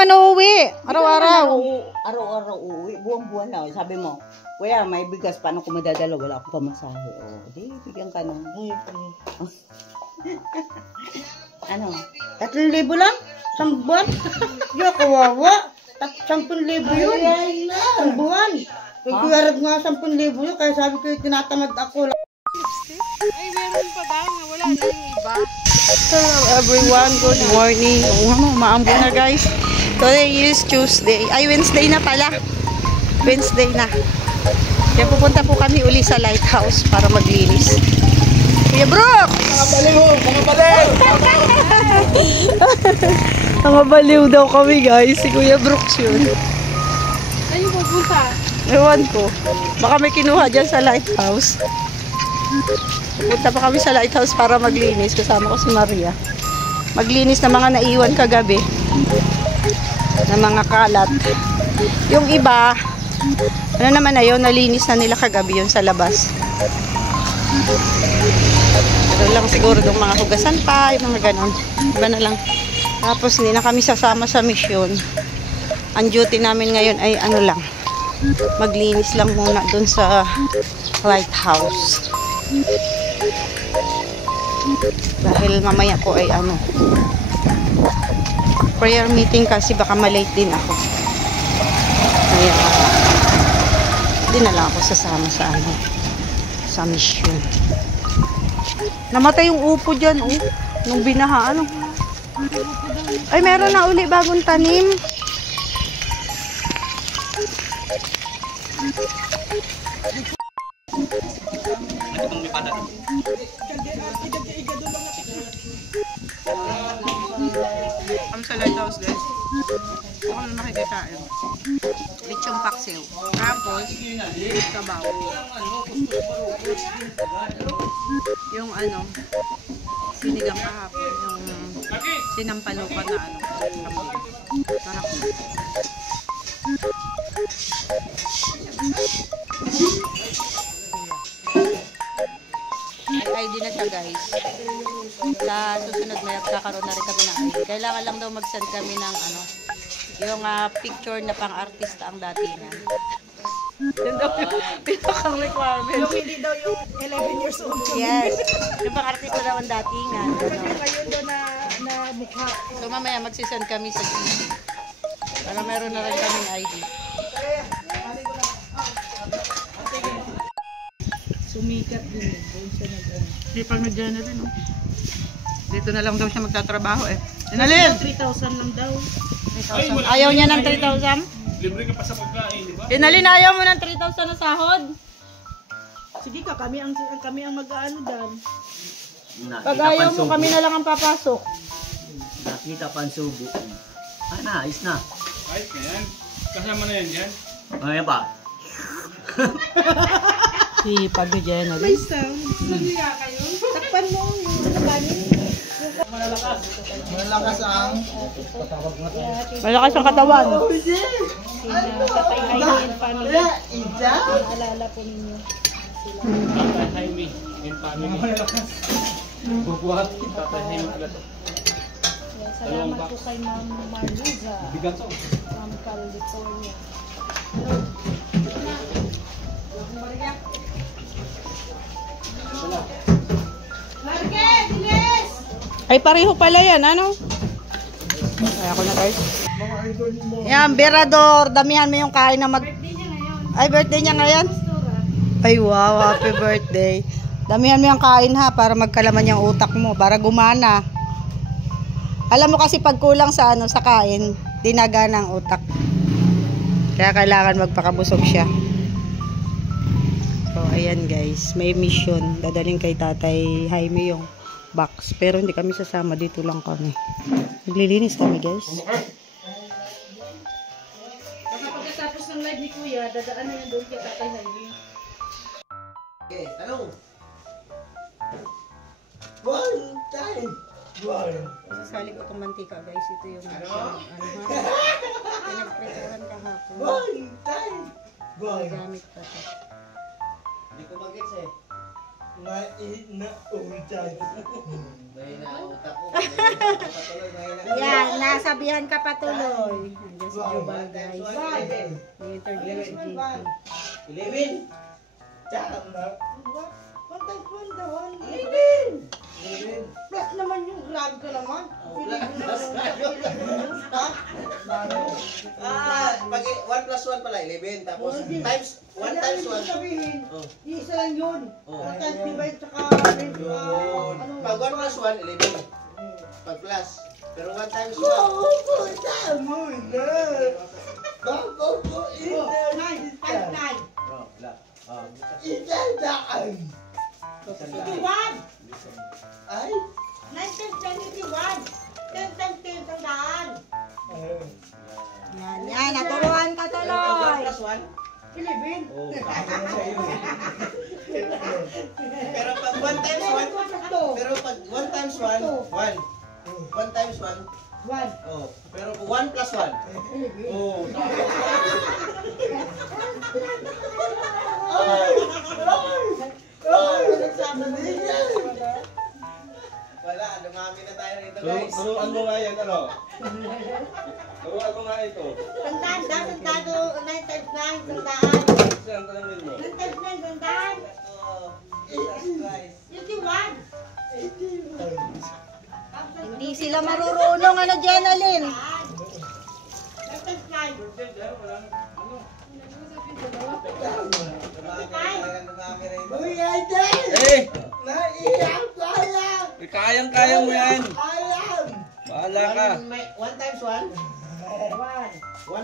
naman uuwi. Araw-araw. Araw-araw uuwi. Buwan-buwan na. Sabi mo, kuya, may bigas. Paano kung madadala? Wala akong pamasahe. O, di, bigyan ka na. Ano? 3,000 lang? Isang buwan? Yo, kawawa. 10,000 yun. Isang buwan. Nagkuyarag nga 10,000 yun. Kaya sabi ko, tinatamad ako. Ay, meron pa daw. Wala na yung iba. Hello everyone. Good morning. Maambon na guys. Today is Tuesday. Ay, Wednesday na pala. Wednesday na. Kaya pupunta po kami uli sa lighthouse para maglinis. Kuya Brooks! Mga baliw! Mga baliw! Mga baliw daw kami guys. Si Kuya Brooks yun. Saan yung pupunta? Ewan ko. Baka may kinuha dyan sa lighthouse. Pupunta pa kami sa lighthouse para maglinis. Kasama ko si Maria. Maglinis na mga naiwan kagabi. Na mga kalat. Yung iba, ano naman na yun, nalinis na nila kagabi yun sa labas. Pero lang siguro yung mga hugasan pa, yung mga ganon. Iba na lang. Tapos hindi na kami sasama sa mission. Ang duty namin ngayon ay ano lang, maglinis lang muna dun sa lighthouse. Dahil mamaya po ay ano, prayer meeting kasi baka malate din ako. Kaya di na lang ako sasama sa ano, sa mission. Namatay yung upo dyan, oh. Nung binaha, ano. Ay, meron na uli bagong tanim. Ang sa lighthouse guys. Ako na makikita yun. Lechong paksiw. Tapos, kabaw. Yung ano, sinigang kahapon. Yung sinampalukan na ano. Kabaw. Sarap. May ID na siya guys. Sa susunod may kakaroon na rin kami ng ID. Kailangan lang daw mag-send kami ng ano, yung picture na pang-artista ang dati niya. Yun daw yung pinakang requirement. Yung hindi daw yung 11 years old. Yes. Yung pang-artista daw ang dati nga. Ayun daw na mukha. So mamaya magsisend kami sa GC. Para meron na rin kaming ID. Sumikat din. Sipag na dyan na rin, oh. Dito na lang daw siya magtatrabaho, eh. Dinalin! 3,000 lang daw. 3,000. Ayaw niya ng 3,000? Libre ka pa sa pagkain, di ba? Dinalin, ayaw mo ng 3,000 na sahod? Sige ka, kami ang mag-aano dan. Pag ayaw mo, kami na lang ang papasok. Nakita pa ang subo. Ay na, ayos na. Ayos na yan. Kasama na yan yan. Ano pa? Si Pag dyan, no? May sound. Takpan mo yung kapanin. Malakas ang... Malakas ang katawan. Tatay Jaime family. Alala po ninyo. Tatay Jaime and family. Bubuhat. Tatay Jaime ulit. Salamat po kay Ma'am Marliza. Bigat to. Ma'am California. Ay, pareho pala yan, ano? Ay, ako na guys. Yan, Berador. Damihan mo yung kain na mag... Ay, birthday niya ngayon? Ay, wow. Happy birthday. Damihan mo yung kain ha, para magkalaman yung utak mo, para gumana. Alam mo kasi pag kulang sa ano, sa kain, dinagana ang utak. Kaya kailangan magpakabusog siya. So, ayan guys. May mission. Dadaling kay Tatay Jaime yung box. Pero hindi kami sasama. Dito lang kami. Naglilinis kami guys. Pagkatapos ng live ni Kuya, dadaan na yan doon kay Tatay Jaime. Okay, hello. One time. Sasali ko itong mantika guys. Ito yung ano ha. Pinagpretohan kahapon. One time. Gamit pa siya. Hindi ko mag-gets eh. Nautak ko. May nautak ko. Yan, nasabihan ka pa tuloy. Global guys. I-interview si JP. 11. One times one daw. 11. Plus naman yung grab ka naman. Pag 1 plus 1 pala, 11. Tapos, times, 1 times 1. Sabihin, isa lang yun. One times divide tsaka Yun. Pag 1 plus 1, 11. Pag plus. Pero 1 times 1. nine times nine. One. Ay? 9 times 10 is 1. 10 times 10 sandaan. Yan, naturuan ka Pag tuloy. 1 plus 1. 11. Pero pag 1 times 1, pero pag 1 times 1, 1. 1 times 1, 1. oh. Pero pag 1 plus 1, oh. Wala, dumami na tayo rito guys. Turuan mo nga yan, ano? Turuan mo nga ito. Sandaan, sandado, 9 times 9 sandaan. Saan tanongin mo? 9 times 9 sandaan. Oh, Jesus Christ. 81. Hindi sila marurunong, ano, Jenalyn? 9 times 9. Dumami rito. Eh! Kayang-kaya mo yan. Bahala ka. 1 times 1, 1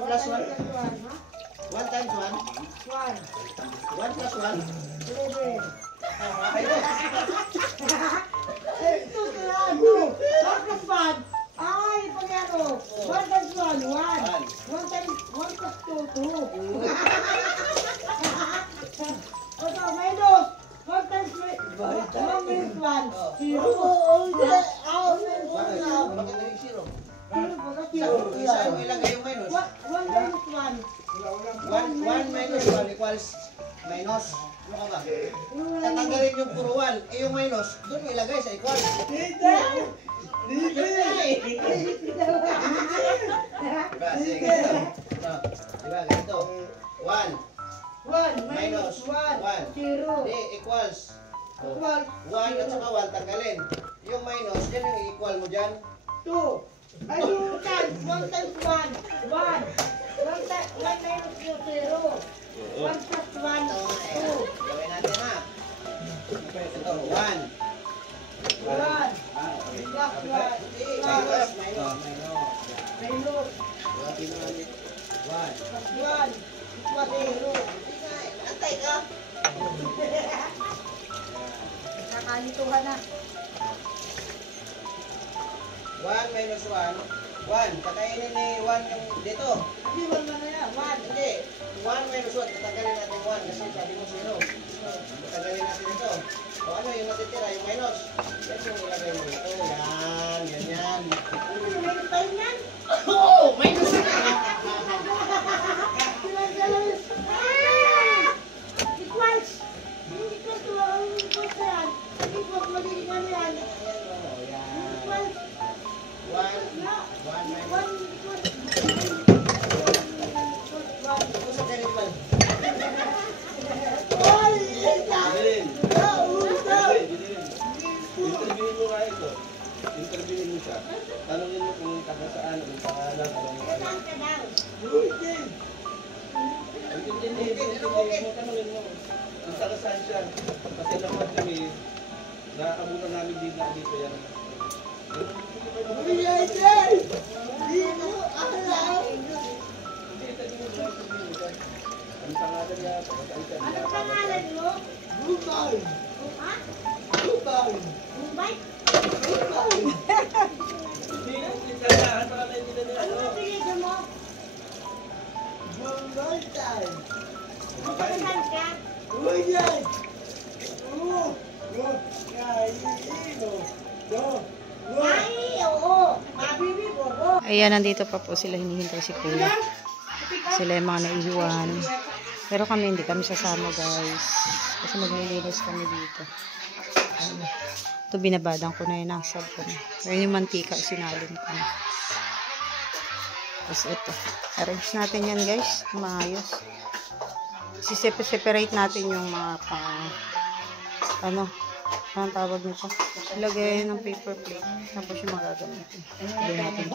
plus 1, 1 times 1, 1 plus 1. Ay, pag-ano? 1 times 1, 1. 1 times 1 plus 2, 2. Oto, minus. 1 times 1 minus 1. 0. Bakit naging 0? 0 po, 0. Saan mo ilagay yung minus? 1 minus 1 1. minus 1 equals minus. Ano ka ba? Tatanggalin yung puro 1. Eh yung minus, doon mo ilagay sa equal. Diba? Sige, ganito. Diba, ganito. 1 1 minus 1. 0. Di, equals. 1 at saka 1 tanggalin. Yung minus, yan yung equal mo dyan. 2. Ay, 2 times. 1 times 1. 1. 1 minus 0. 1 plus 1. 2. Gawin natin ha. Ito, 1. 1. Plus 1. Minus, minus. Minus. Gawin natin. 1. Plus 1. Plus 0. Antay ka. Kakalituhan na. 1 minus 1. 1. Kakainin ni 1 yung dito. Hindi, 1 na yan. 1. Hindi. 1 minus 1. Tatanggalin natin 1 kasi sabi mo 0. Tatanggalin natin ito. O ano yung natitira? Yung minus. Yan yung ilagay mo ito. Yan. Ganyan. Minus tayo yan. Oo! Minus na! Equals. Equals to ang equals na yan. Equals magiging ano yan. Equals. 1 Na. minus 1 equals. Usap ka rin man. Bilin. Interviewin mo nga ito. Interviewin mo siya. Tanungin mo kung taga saan, anong pangalan, anong Saan ka daw? tanungin mo. Kung taga saan siya. Kasi naman kami, nakakabutan namin din na dito yan. Ang pangalan niya, taga saan siya. Anong pangalan mo? Ha? Mumbai? Hindi, tindahan para na hindi na nila. Ano ang pinigyan mo? Saan ka? Ay, oo. Mabibi ko. Ayan, nandito pa po sila, hinihintay si Kuya. Sila yung mga naihiwan. Pero kami, hindi kami sasama, guys. Kasi maglilinis kami dito. Ayan. Ito, binabadang ko na yun, nasab ko na. Ayan yung mantika, sinalin ko na. Tapos ito. Arrange natin yan guys. Maayos. Separate natin yung mga anong tawag nito. Ilagay ng paper plate. Tapos yung magagamitin. Ilagay natin.